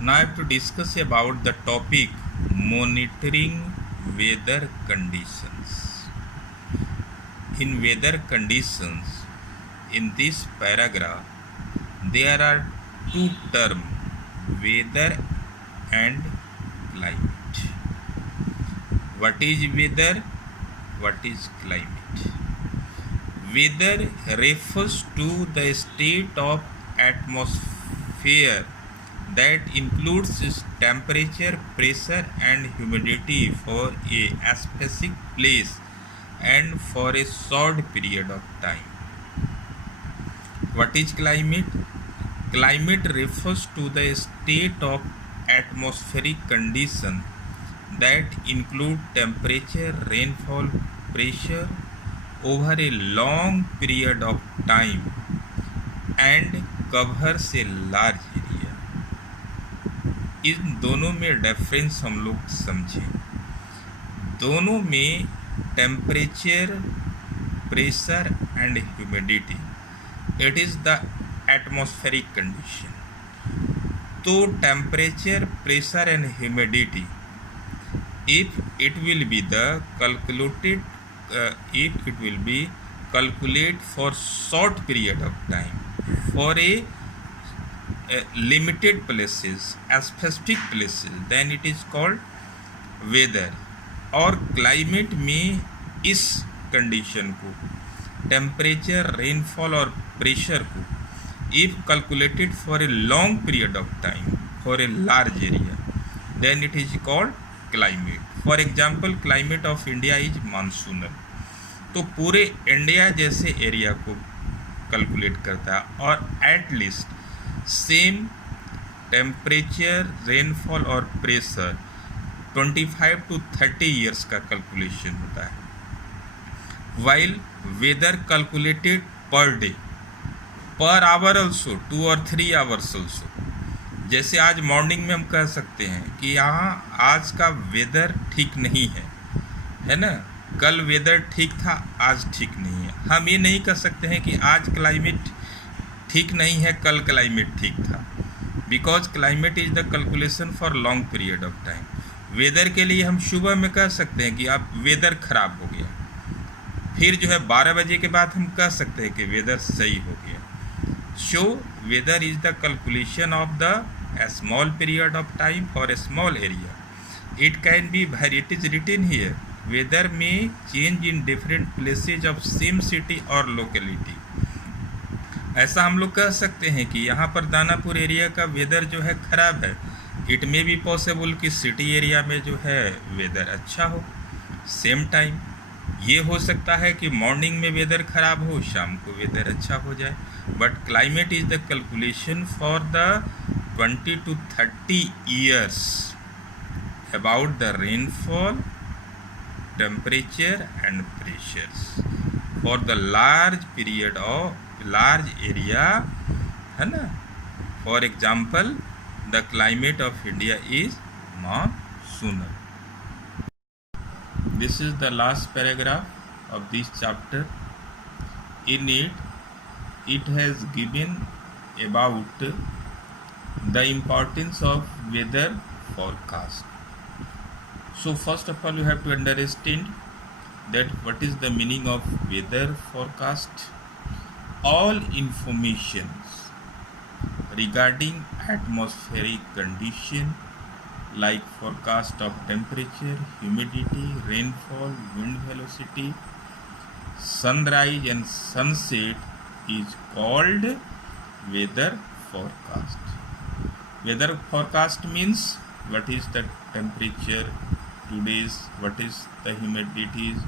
Now I have to discuss about the topic monitoring weather conditions. In weather conditions, in this paragraph, there are two terms, weather and climate. What is weather? What is climate? Weather refers to the state of atmosphere that includes its temperature, pressure and humidity for a specific place and for a short period of time. What is climate? Climate refers to the state of atmospheric condition that include temperature, rainfall, pressure over a long period of time and covers a large area. इन दोनों में difference हम लोग समझें. दोनों में temperature, pressure and humidity, it is the atmospheric condition. तो temperature, pressure and humidity, if it will be calculate for short period of time for a limited places, specific places, then it is called weather. और climate में इस condition को, temperature, rainfall और pressure को, if calculated for a long period of time for a large area, then it is called climate. For example, climate of India is monsoonal. तो पूरे India जैसे area को calculate करता है और एटलीस्ट सेम टेम्परेचर, रेनफॉल और pressure 25 to 30 years का calculation होता है. While weather calculated per day, per hour also, 2 or 3 hours also. जैसे आज मॉर्निंग में हम कह सकते हैं कि यहाँ आज का वेदर ठीक नहीं है ना. कल वेदर ठीक था, आज ठीक नहीं है. हम ये नहीं कह सकते हैं कि आज क्लाइमेट ठीक नहीं है, कल क्लाइमेट ठीक था, because climate is the calculation for long period of time. Weather के लिए हम सुबह में कह सकते हैं कि आप वेदर ख़राब हो गया, फिर जो है 12 बजे के बाद हम कह सकते हैं कि वेदर सही हो गया. So weather is the calculation of the a small period of time for a small area. It can be, it is written here, weather may change in different places of same city or locality. ऐसा हम लोग कह सकते हैं कि यहाँ पर Danapur area का वेदर जो है ख़राब है. इट मे बी पॉसिबल कि सिटी एरिया में जो है वेदर अच्छा हो. सेम टाइम ये हो सकता है कि मॉर्निंग में वेदर ख़राब हो, शाम को वेदर अच्छा हो जाए. But climate is the calculation for the 20 to 30 years about the rainfall, temperature and pressures for the large period of large area, है ना. For example, the climate of India is monsoonal. This is the last paragraph of this chapter. In it has given about the importance of weather forecast. So first of all, you have to understand that what is the meaning of weather forecast. All informations regarding atmospheric condition like forecast of temperature, humidity, rainfall, wind velocity, sunrise and sunset is called weather forecast. Weather forecast means what is the temperature today's, what is the humidities,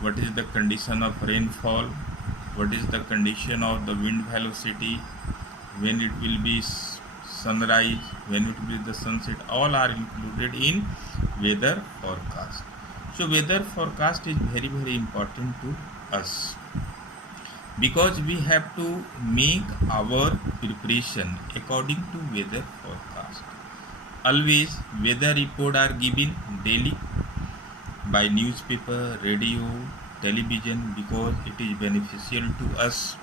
what is the condition of rainfall, what is the condition of the wind velocity, when it will be sunrise, when it will be the sunset, all are included in weather forecast. So weather forecast is very, very important to us, because we have to make our preparation according to weather forecast. Always weather report are given daily by newspaper, radio, television, because it is beneficial to us.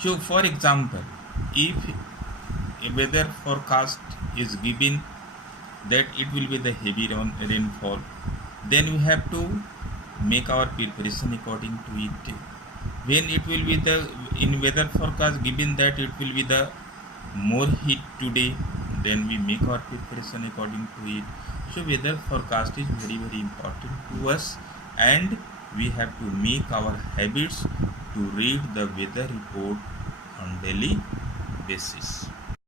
So for example, if a weather forecast is given that it will be the heavy rainfall, then we have to make our preparation according to it. When it will be the in weather forecast given that it will be the more heat today, then we make our preparation according to it. So weather forecast is very very important to us, and we have to make our habits to read the weather report on daily basis.